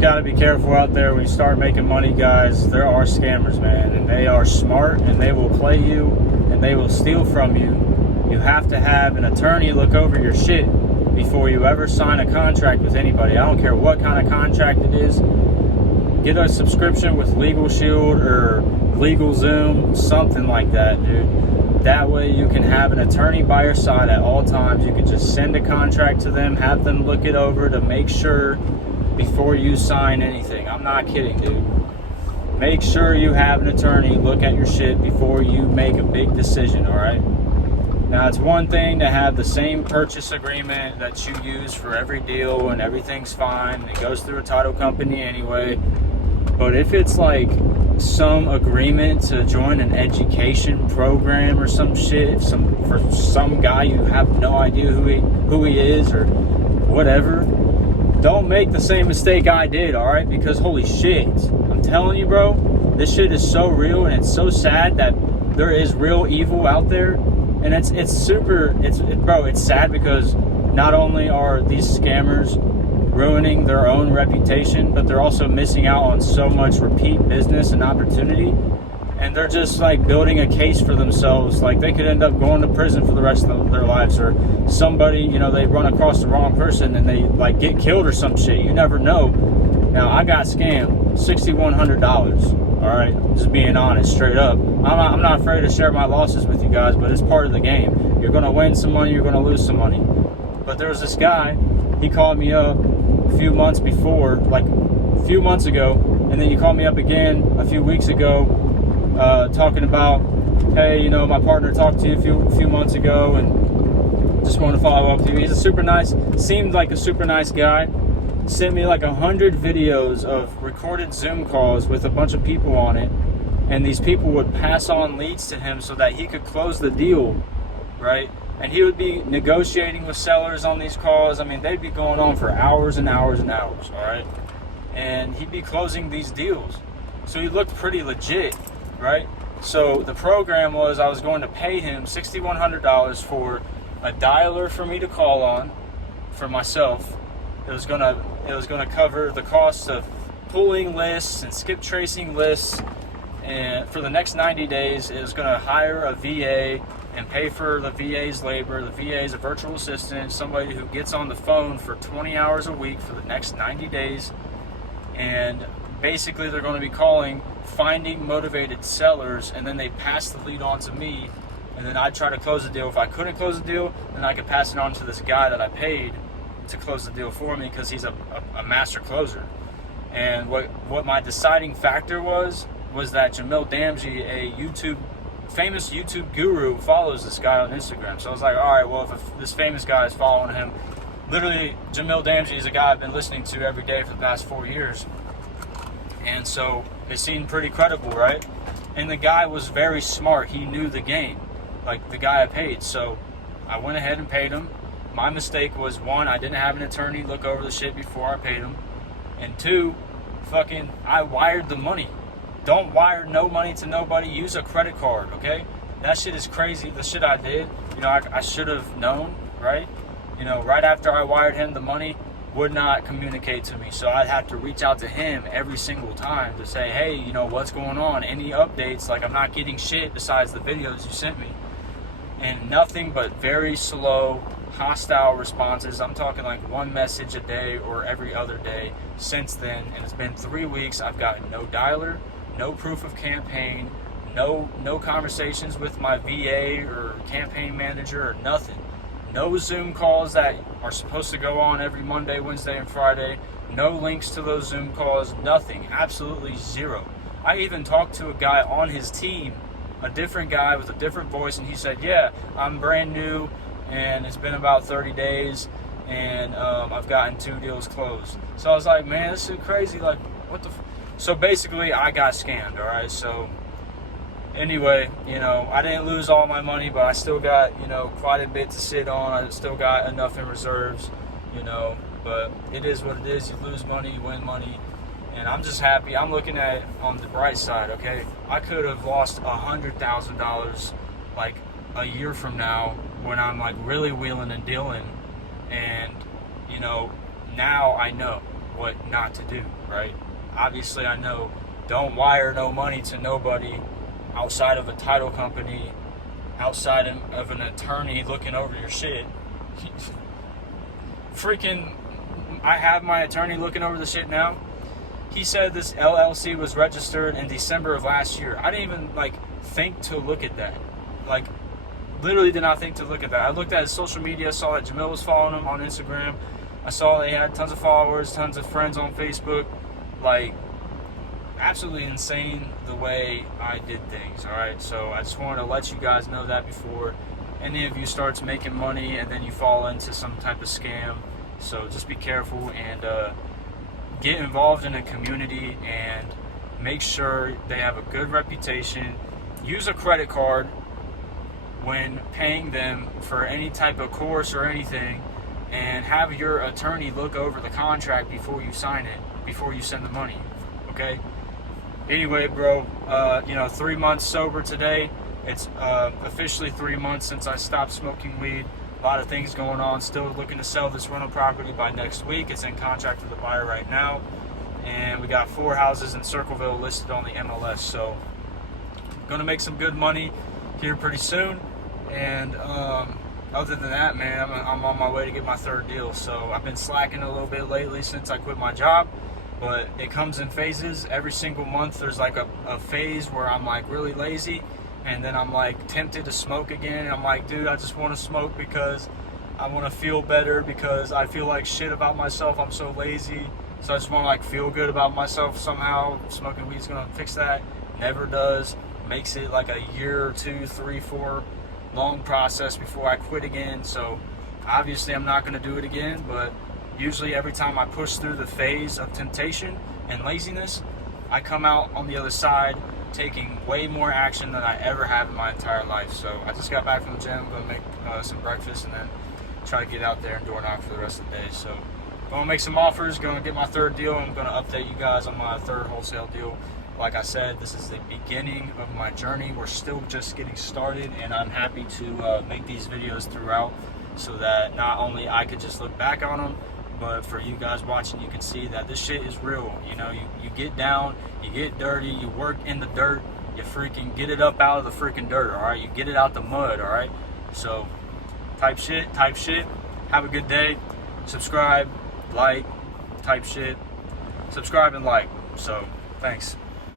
just got to be careful out there when you start making money, guys. There are scammers, man, and they are smart, and they will play you, and they will steal from you. You have to have an attorney look over your shit before you ever sign a contract with anybody. I don't care what kind of contract it is. Get a subscription with Legal Shield or LegalZoom, something like that, dude. That way you can have an attorney by your side at all times. You can just send a contract to them, have them look it over to make sure before you sign anything. I'm not kidding, dude. Make sure you have an attorney look at your shit before you make a big decision, all right? Now, it's one thing to have the same purchase agreement that you use for every deal and everything's fine. It goes through a title company anyway. But if it's like some agreement to join an education program or some shit, for some guy you have no idea who he is or whatever, don't make the same mistake I did, all right? Because holy shit, I'm telling you, bro, this shit is so real and it's so sad that there is real evil out there. And it's sad because not only are these scammers ruining their own reputation, but they're also missing out on so much repeat business and opportunity. And they're just like building a case for themselves. Like they could end up going to prison for the rest of their lives, or somebody, they run across the wrong person and they like get killed or some shit. You never know. Now, I got scammed $6,100. All right, just being honest, straight up. I'm not afraid to share my losses with you guys, but it's part of the game. You're gonna win some money, you're gonna lose some money. But there was this guy, he called me up a few months before, like a few months ago, and then he called me up again a few weeks ago, talking about, hey, my partner talked to you a few months ago, and just want to follow up with you. He's seemed like a super nice guy. Sent me like 100 videos of recorded Zoom calls with a bunch of people on it, and these people would pass on leads to him so that he could close the deal, right? And he would be negotiating with sellers on these calls. I mean, they'd be going on for hours and hours and hours, all right? And he'd be closing these deals. So he looked pretty legit, right? So the program was I was going to pay him $6,100 for a dialer for me to call on for myself. It was gonna cover the cost of pulling lists and skip tracing lists, and for the next 90 days, it was gonna hire a VA and pay for the VA's labor. The VA is a virtual assistant, somebody who gets on the phone for 20 hours a week for the next 90 days, and basically they're going to be calling, finding motivated sellers, and then they pass the lead on to me, and then I'd try to close the deal. If I couldn't close the deal, then I could pass it on to this guy that I paid to close the deal for me, because he's a master closer. And what my deciding factor was that Jamil Damji, a famous YouTube guru, follows this guy on Instagram. So I was like, all right, well, if this famous guy is following him, literally Jamil Damji is a guy I've been listening to every day for the past 4 years. And so it seemed pretty credible, right? And the guy was very smart. He knew the game, like the guy I paid. So I went ahead and paid him. My mistake was, one, I didn't have an attorney look over the shit before I paid him. And two, I wired the money. Don't wire no money to nobody. Use a credit card, okay? That shit is crazy. The shit I did, I should have known, right? Right after I wired him, the money would not communicate to me. So I'd have to reach out to him every single time to say, hey, what's going on? Any updates? Like, I'm not getting shit besides the videos you sent me. And nothing but very slow, hostile responses. I'm talking like one message a day or every other day since then. And it's been 3 weeks. I've gotten no dialer, no proof of campaign, no conversations with my VA or campaign manager or nothing. No Zoom calls that are supposed to go on every Monday, Wednesday, and Friday. No links to those Zoom calls. Nothing. Absolutely zero. I even talked to a guy on his team, a different guy with a different voice, and he said, yeah, I'm brand new, and it's been about 30 days, and I've gotten 2 deals closed. So I was like, man, this is crazy. Like, what the So basically, I got scammed, all right? So anyway, I didn't lose all my money, but I still got, quite a bit to sit on. I still got enough in reserves, but it is what it is. You lose money, you win money. And I'm just happy. I'm looking at it on the bright side, okay? I could have lost $100,000 like a year from now when I'm like really wheeling and dealing. And, now I know what not to do, right? Obviously, I know don't wire no money to nobody outside of a title company, outside of an attorney looking over your shit. Freaking, I have my attorney looking over the shit now. He said this LLC was registered in December of last year. I didn't even think to look at that. Literally did not think to look at that. I looked at his social media, saw that Jamil was following him on Instagram. I saw they had tons of followers, tons of friends on Facebook. Absolutely insane the way I did things, all right? So I just wanted to let you guys know that before any of you starts making money and then you fall into some type of scam. So just be careful and get involved in a community and make sure they have a good reputation. Use a credit card when paying them for any type of course or anything, and have your attorney look over the contract before you sign it, before you send the money, okay? Anyway, bro, 3 months sober today. It's officially 3 months since I stopped smoking weed. A lot of things going on. Still looking to sell this rental property by next week. It's in contract with the buyer right now. And we got 4 houses in Circleville listed on the MLS. So, gonna make some good money here pretty soon. And other than that, man, I'm on my way to get my 3rd deal. So I've been slacking a little bit lately since I quit my job, but it comes in phases. Every single month there's a phase where I'm really lazy, and then I'm tempted to smoke again. And I'm like, dude, I just want to smoke because I want to feel better, because I feel like shit about myself. I'm so lazy. So I just want to feel good about myself somehow. Smoking weed's gonna fix that. Never does. Makes it a year or 2, 3, 4 long process before I quit again. So obviously I'm not going to do it again, but usually every time I push through the phase of temptation and laziness, I come out on the other side taking way more action than I ever have in my entire life. So I just got back from the gym. I'm going to make some breakfast and then try to get out there and door knock for the rest of the day. So I'm going to make some offers, going to get my 3rd deal. I'm going to update you guys on my 3rd wholesale deal. Like I said, this is the beginning of my journey. We're still just getting started, and I'm happy to make these videos throughout so that not only I could just look back on them, but for you guys watching, you can see that this shit is real. You get down, you get dirty, you work in the dirt, you freaking get it up out of the freaking dirt, all right? You get it out the mud, all right? So, type shit. Have a good day. Subscribe, like, type shit. Subscribe and like. So, thanks.